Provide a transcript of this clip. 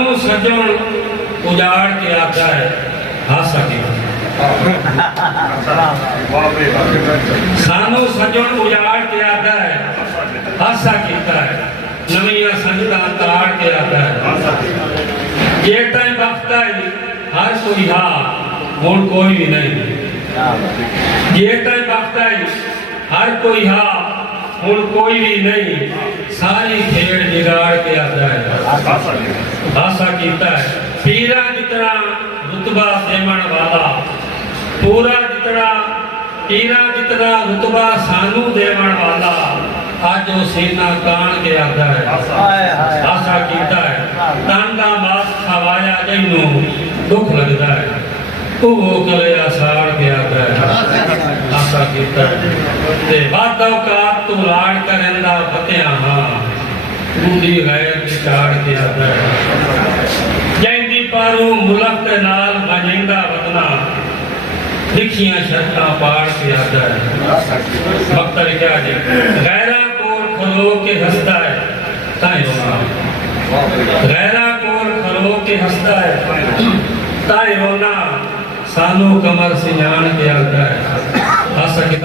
सानू सजन उजाड़ के आता है हासा के सानू सजन उजाड़ के आता है हासा कीता है नवियां संगतां ताड़ के आता है जे टाइम वक्त आई हर कोई हा हुण कोई भी नहीं जे टाइम वक्त आई हर कोई हा हुण कोई भी नहीं सारी खेड़ बिगाड़ के आता है हासा कीता है पीरा जितना रुतबा देवन वाला पूरा जितना पीरा जितना रुतबा सानू देवन वाला आज वो सीना कान के आता है हासा कीता है तन का मास खवाया जैनू दुख लगता है वो कलिया साड़ के आता है हासा कीता है ते वादा औकात तू लाड़ करेंदा फतेहा हां बूढ़ी गैर चाड़ के आता है जैंदी पारू मुल्क के नाल बजेंदा वतना लिखियां शर्तां पाड़ के आता है मक्तर क्या जी गैरा कोल खलो के हंसता है ताई रोना गैरा कोल खलो के हंसता है ताई रोना सानू कमर से जान के आता है हासा